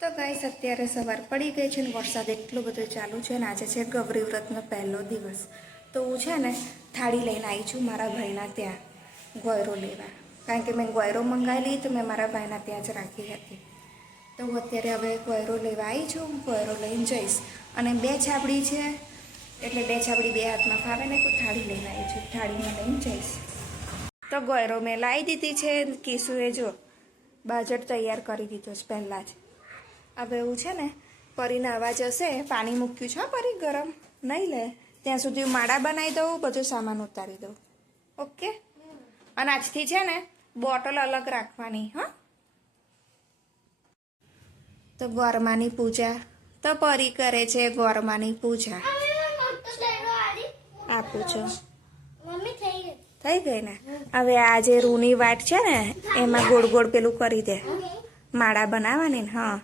તો ગાઈસ અત્યારે સવાર પડી ગઈ છે ને વરસાદ એટલો બધો ચાલુ છે ને આજે છે ગૌરી વ્રતનો પહેલો દિવસ. તો હું છે ને થાળી લઈને આવી છું મારા ભાઈના ત્યાં ગોયરો લેવા, કારણ કે મેં ગોયરો મંગાવેલી તો મેં મારા ભાઈના ત્યાં જ રાખી હતી. તો હું અત્યારે હવે ગોયરો લેવા આવી છું, ગોયરો લઈને જઈશ. અને 2 છાબડી છે એટલે 2 છાબડી 2 હાથમાં ફાવે ને તો થાળી લઈને આવી છું, થાળીમાં લઈને જઈશ. તો ગોયરો મેં લાવી દીધી છે. કિશુએ જો બાજટ તૈયાર કરી દીધો છે પહેલાં જ. હવે એવું છે ને પરીને અવાજ હશે, પાણી મૂક્યું છે પરી ગરમ નહીં લે ત્યાં સુધી માળા બનાવી દઉં, બધું સામાન ઉતારી દઉં. ઓકે. અને આજથી છે ને બોટલ અલગ રાખવાની. હા, તો ગોરમાની પૂજા તો પરી કરે છે. ગોરમાની પૂજા આપું છું. થઈ ગઈ ને. હવે આ જે રૂની વાટ છે ને એમાં ગોળ ગોળ પેલું કરી દે, માળા બનાવવાની ને. હા,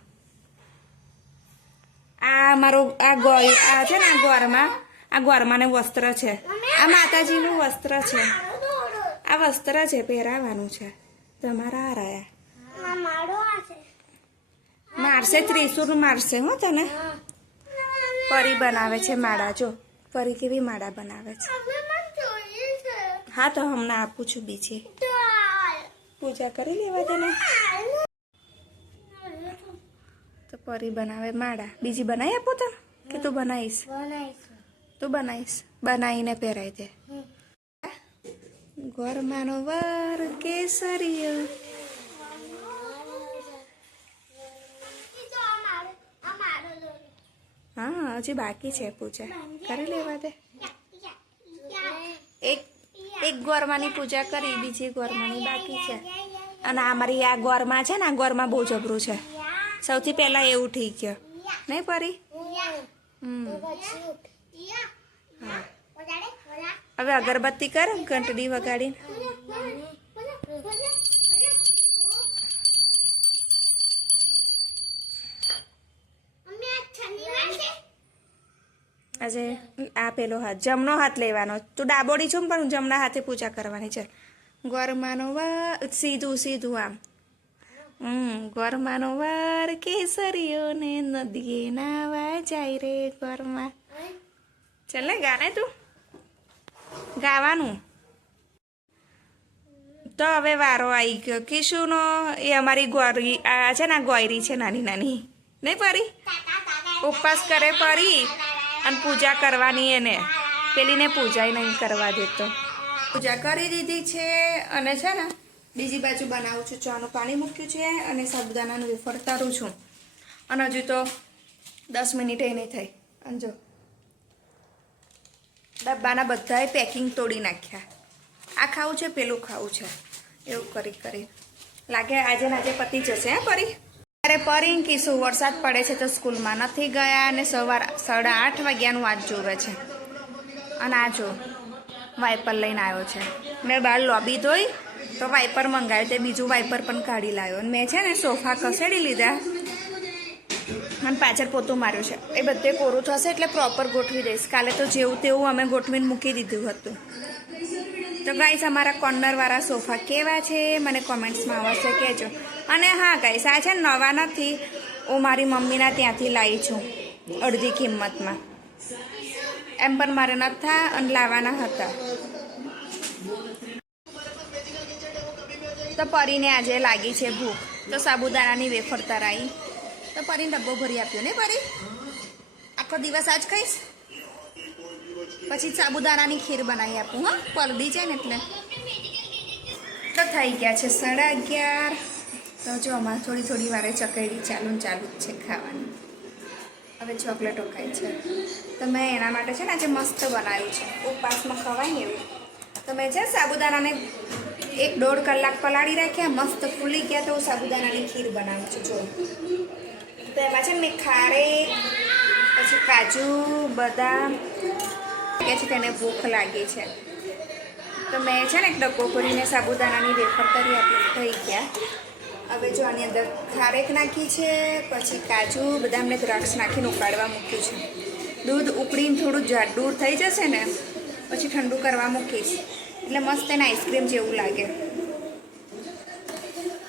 આ મારું આ છે ને આ ગોરમાને વસ્ત્ર છે, આ માતાજીનું વસ્ત્ર છે, આ વસ્ત્ર છે પહેરાવાનું છે તમારા. આ રહ્યા મારશે, ત્રિશુલ મારશે. હું તને પરી બનાવે છે માળા. જો પરી કેવી માળા બનાવે છે. હા, તો હમણાં આપું છું. બીજી પૂજા કરી લેવા તને. તો પરી બનાવે માળા. બીજી બનાવી આપો તને કે તું બનાવીશ? તું બનાવીશ, બનાવીને પહેરાવી દે. ગોરમાનો વર કેસરીયો. હા, હજી બાકી છે પૂજા, કરી લેવા દે. એક ગોરમાની પૂજા કરી, બીજી ગોરમાની બાકી છે. અને અમારી આ ગોરમાં છે ને, આ ગોરમાં બહુ જબરું છે. સૌથી પહેલા એ ઉઠી ગયો નહીં પરી? હા, હવે અગરબત્તી કર, ઘંટડી વગાડીને. આજે આ પેલો હાથ, જમણો હાથ લેવાનો. તું ડાબોડી છું પણ જમણા હાથે પૂજા કરવાની છે. ગોરમાનો વાર, સીધું સીધું આમ. ગોરમાનો વાર કેસરીયો ને નદીએ નાવા જાય રે ગોરમા. ચાલ ને ગાને તું ગાવાનું. તો હવે વારો આવી ગયો કિશુનો. એ અમારી ગોરી આ છે ને, ગોયરી છે નાની નાની, નહીં પરી? ઉપવાસ કરે પરી અને પૂજા કરવાની એને. પેલીને પૂજા નહીં કરવા દેતો. પૂજા કરી દીધી છે. અને છે ને બીજી બાજુ બનાવું છું, ચાનું પાણી મૂક્યું છે અને સાબુદાણાનું વેફર તરું છું. અને હજુ તો 10 મિનિટ નહીં થઈ. અને જો ડબ્બાના બધાએ પેકિંગ તોડી નાખ્યા. આ ખાવું છે, પેલું ખાવું છે, એવું કરી લાગે આજે ને આજે પતી જશે. હે પરી? અરે પરી કીશું વરસાદ પડે છે તો સ્કૂલમાં નથી ગયા અને સવાર 8:30 વાગ્યાનું આજ જોવે છે. અને આ જો વાઇપર લઈને આવ્યો છે. મેં બહાર લોબી ધોઈ તો વાઇપર મંગાવ્યું, તે બીજું વાઇપર પણ કાઢી લાવ્યો. અને મેં છે ને સોફા ખસેડી લીધા અને પાછળ પોતું માર્યું છે. એ બધે કોરું થશે એટલે પ્રોપર ગોઠવી દઈશ. કાલે તો જેવું તેવું અમે ગોઠવીને મૂકી દીધું હતું. તો ગાઈસ, અમારા કોર્નરવાળા સોફા કેવા છે મને કોમેન્ટ્સમાં અવશ્ય કહેજો. અને હા ગાઈસ, આ છે ને નવા નથી, હું મારી મમ્મીના ત્યાંથી લાવી છું અડધી કિંમતમાં. એમ પણ મારે નથા અને લાવવાના હતા. તો પરીને આજે લાગી છે ભૂખ, તો સાબુદાણાની વેફર તરાઈ. તો પરીને ડબ્બો ભરી આપ્યો ને પરી? આખો દિવસ આજ ખાઈશ, પછી સાબુદાણાની ખીર બનાવી આપું. હા, પલડી જાય ને એટલે. તો થઈ ગયા છે 11:30. તો જો અમારે થોડી વારે ચકડી ચાલુ જ છે ખાવાની. હવે ચોકલેટો ખાય છે. તો મેં એના માટે છે ને આજે મસ્ત બનાવ્યું છે, ઉપવાસમાં ખવાય ને એવું. તો મેં છે સાબુદાણાને 1-1.5 કલાક પલાળી રાખ્યા, મસ્ત ફૂલી ગયા. તો હું સાબુદાણાની ખીર બનાવું છું. જો તો એમાં છે મેં ખારેક, પછી કાજુ, બદામ કે છે, તેને ભૂખ લાગી છે. તો મેં છે ને એક ડબ્બો ભરીને સાબુદાણાની વેફર તરી આપી. થઈ ગયા. હવે જો આની અંદર ખારેક નાખી છે, પછી કાજુ, બદામ ને દ્રાક્ષ નાખીને ઉકાળવા મૂક્યું છે. દૂધ ઉકળીને થોડું જાડું થઈ જશે ને પછી ઠંડુ કરવા મૂકીશ એટલે મસ્ત એને આઈસ્ક્રીમ જેવું લાગે.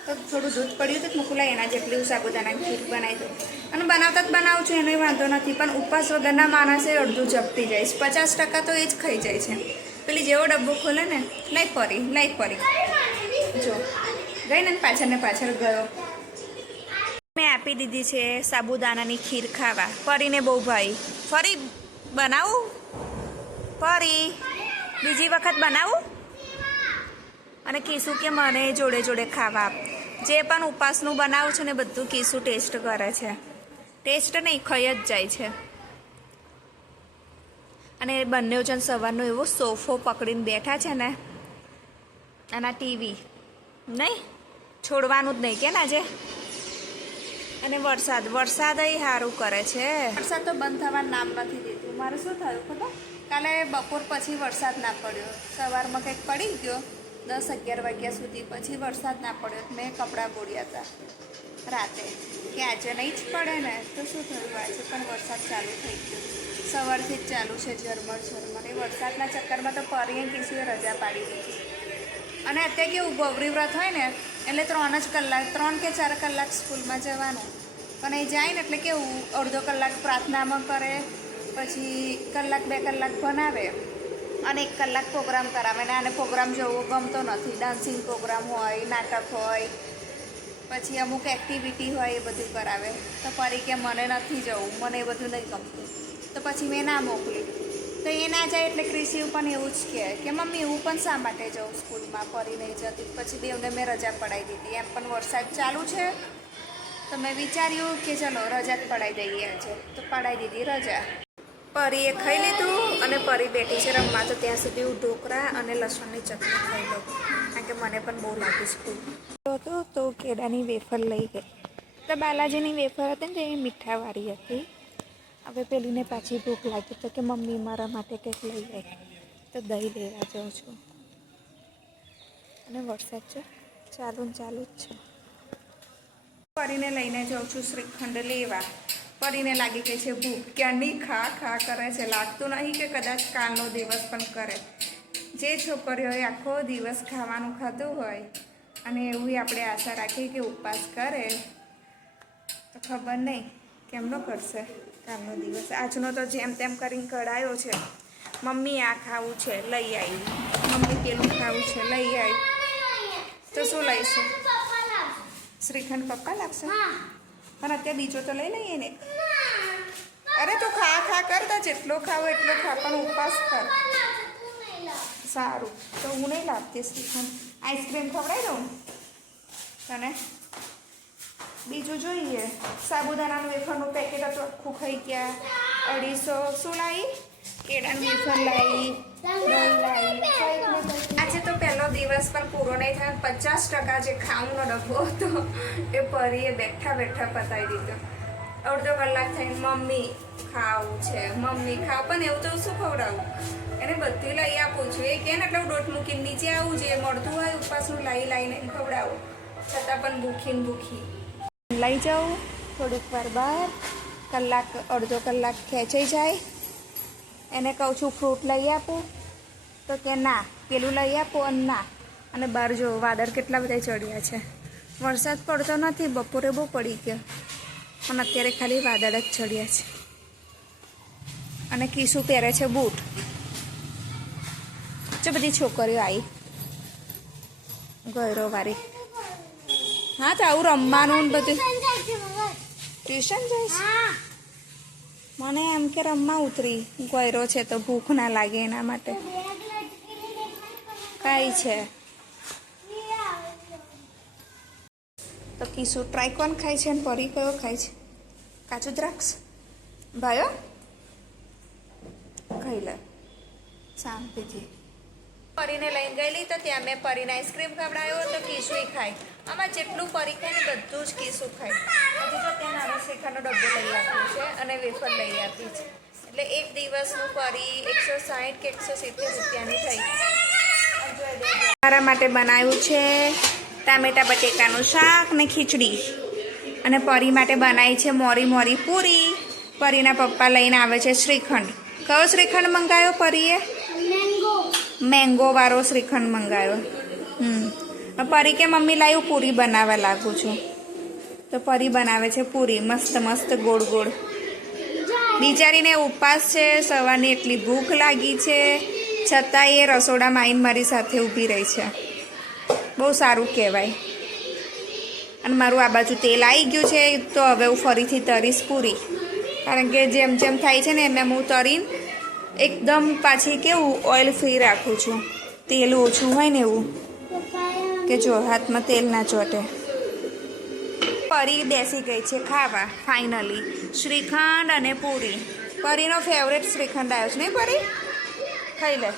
તો થોડું દૂધ પડ્યું તો મૂકુલા એના જેટલી હું સાબુદાણાની ખીર બનાવી દઉં. અને બનાવતા જ બનાવું છું એનો વાંધો નથી, પણ ઉપવાસ વગરના માણસે અડધું જપતી જાય છે. 50% તો એ જ ખાઈ જાય છે. પેલી જેવો ડબ્બો ખોલે ને લઈ પરી જો ગઈ ને પાછળ ગયો. મેં આપી દીધી છે સાબુદાણાની ખીર ખાવા. પરીને બહુ ભાઈ. ફરી બનાવું? પરી બીજી વખત બનાવું? અને કીશું કે મને જોડે જોડે ખાવા. જે પણ ઉપાસનું બનાવું છું ને બધું કીશું ટેસ્ટ કરે છે. ટેસ્ટ નહીં, ખાઈ જ જાય છે. અને બંને જણ સવારનો એવો સોફો પકડીને બેઠા છે ને, અને ટીવી નહીં છોડવાનું જ નહીં કે ને આજે. અને વરસાદ એ સારું કરે છે. વરસાદ તો બંધ થવાનું નામ નથી દેતું. મારે શું થયું ખબર? કાલે બપોર પછી વરસાદ ના પડ્યો. સવારમાં કંઈક પડી ગયો 10-11 વાગ્યા સુધી, પછી વરસાદ ના પડ્યો. મેં કપડાં બોળ્યા હતા રાતે કે આજે નહીં જ પડે ને તો શું થયું? આજે પણ વરસાદ ચાલુ થઈ ગયો. સવારથી જ ચાલુ છે ઝરમર. એ વરસાદના ચક્કરમાં તો પરીએ કીધું રજા પાડી દીધી. અને અત્યારે કેવું ગૌરી વ્રત હોય ને એટલે 3 કે 4 કલાક સ્કૂલમાં જવાનું. પણ એ જાય ને એટલે કેવું અડધો કલાક પ્રાર્થનામાં કરે, પછી 1-2 કલાક ભણાવે અને 1 કલાક પ્રોગ્રામ કરાવે. ને આને પ્રોગ્રામ જોવો ગમતો નથી. ડાન્સિંગ પ્રોગ્રામ હોય, નાટક હોય, પછી અમુક એક્ટિવિટી હોય, એ બધું કરાવે. તો પરી કે મને નથી જવું, મને એ બધું નહીં ગમતું. તો પછી મેં ના મોકલી. તો એ ના જાય એટલે ક્રિશિવ પણ એવું જ કહે કે મમ્મી હું પણ શા માટે જાઉં સ્કૂલમાં, પરી નહીં જતી. પછી બેવને મેં રજા પડાવી દીધી. એમ પણ વરસાદ ચાલુ છે તો મેં વિચાર્યું કે ચલો રજા જ પડાવી દઈએ આજે. તો પડાવી દીધી રજા. પરીએ ખાઈ લીધું અને પરી બેઠી છે રમવા. તો ત્યાં સુધી હું ઢોકળા અને લસણની ચટણી ખાઈ લઉં, કારણ કે મને પણ બહુ લાગી સ્કૂલ. તો કેળાની વેફર લઈ ગઈ. તો બાલાજીની વેફર હતી ને એ મીઠાવાળી હતી. હવે પેલીને પાછી ભૂખ લાગી તો કે મમ્મી મારા માટે કંઈક લઈ આવી. તો દહીં લેવા જાઉં છું. અને વરસાદ છે ચાલુ જ છે. પરીને લઈને જાઉં છું શ્રીખંડ લેવા. પરીને લાગી ગઈ છે ભૂખ. ક્યાંની ખા કરે છે. લાગતું નહીં કે કદાચ કાલનો દિવસ પણ કરે. જે છોકરીઓએ આખો દિવસ ખાવાનું ખાધું હોય અને એવું આપણે આશા રાખીએ કે ઉપવાસ કરે તો ખબર નહીં કેમનો કરશે કાલનો દિવસ. આજનો તો જેમ તેમ કરીને કઢાયો છે. મમ્મી આ ખાવું છે લઈ આવી, મમ્મી પેલું ખાવું છે લઈ આવી. તો શું લઈશું? શ્રીખંડ પપ્પા લાગશે? પણ અત્યારે બીજો તો લઈ લઈએ ને. અરે તું ખા કરતા જેટલો ખાવો એટલો ખા, પણ ઉપવાસ કર. સારું તો હું નહીં લાવતી શ્રીખંડ. આઈસ્ક્રીમ ખવડાવી દઉં તને? બીજું જોઈએ. સાબુદાણાનું વેફરનું પેકેટ હતું આખું ખાઈ ગયા. 250. શું લાવી? કેળાની વેફર લાવી, દહીં લાવી. આજે તો પહેલો દિવસ પણ પૂરો નહીં થાય. 50% જે ખાવાનો ડબ્બો હતો એ પરીએ બેઠા પતાવી દીધો. અડધો કલાક થઈને મમ્મી ખાવું છે, મમ્મી ખાવ. પણ એવું તો શું ખવડાવું? એને બધું લઈ આપું છું. એ કે ને એટલે ડોટ મૂકીને નીચે આવું, જે મળતું હોય ઉપવાસનું લાવીને ખવડાવું. છતાં પણ ભૂખી લઈ જાઉં થોડીક વાર બહાર. અડધો કલાક ખેંચાઈ જાય. એને કહું છું ફ્રૂટ લઈ આપું તો કે ના, પેલું લઈ આપું અને ના. અને બહાર જો વાદળ કેટલા બધા ચડ્યા છે. વરસાદ પડતો નથી. બપોરે બહુ પડી ગયો પણ અત્યારે ખાલી વાદળ જ ચડ્યા છે. અને કીશું પહેરે છે બૂટ. જો બધી છોકરીઓ આવી ગયરોવાળી. હા તો આવું રમવાનું ને બધું. ટ્યુશન જઈશ? મને એમ કે રમવા ઉતરી ગયરો છે તો ભૂખ ના લાગે એના માટે. કઈ છે તો કીશું ટ્રાયકોન ખાય છે ને પરી કયો ખાય છે? કાચું દ્રાક્ષ. ભાઈઓ ખાઈ લે શાંતિથી. પરીને લઈને ગયેલી તો ત્યાં મેં પરીને આઈસ્ક્રીમ ખવડાવ્યો તો કીશું ખાય. આમાં જેટલું પરી ખાય ને બધું જ કીશું ખાય. હજી તો ત્યાં નાનો શ્રીખંડનો ડબ્બો લઈ આપ્યો છે અને વેફર લઈ આપી છે. એટલે એક દિવસનું પરી 160 કે 170 રૂપિયાની થઈ. મારા માટે બનાવ્યું છે ટામેટા બટેકાનું શાક ને ખીચડી. અને પરી માટે બનાવી છે મોરી પૂરી. પરીના પપ્પા લઈને આવે છે શ્રીખંડ. કયો શ્રીખંડ મંગાવ્યો પરીએ? મેંગો વાળો શ્રીખંડ મંગાવ્યો. પરી કે મમ્મી લાવ્યું પૂરી બનાવવા લાગુ છું, તો પરી બનાવે છે પૂરી મસ્ત મસ્ત ગોળ ગોળ. બિચારીને ઉપવાસ છે, સવારની એટલી ભૂખ લાગી છે, છતાં એ રસોડામાં આવીને મારી સાથે ઊભી રહી છે. બહુ સારું કહેવાય. અને મારું આ બાજુ તેલ આવી ગયું છે, તો હવે હું ફરીથી તરીશ પૂરી, કારણ કે જેમ જેમ થાય છે ને એમ હું તરીને એકદમ પાછી કેવું ઓઇલ ફ્રી રાખું છું, તેલ ઓછું હોય ને એવું, કે જો હાથમાં તેલ ના ચોટે. પરી બેસી ગઈ છે ખાવા ફાઇનલી, શ્રીખંડ અને પૂરી. પરીનો ફેવરેટ શ્રીખંડ આવ્યો છે નહીં પરી? ખાઈ લે.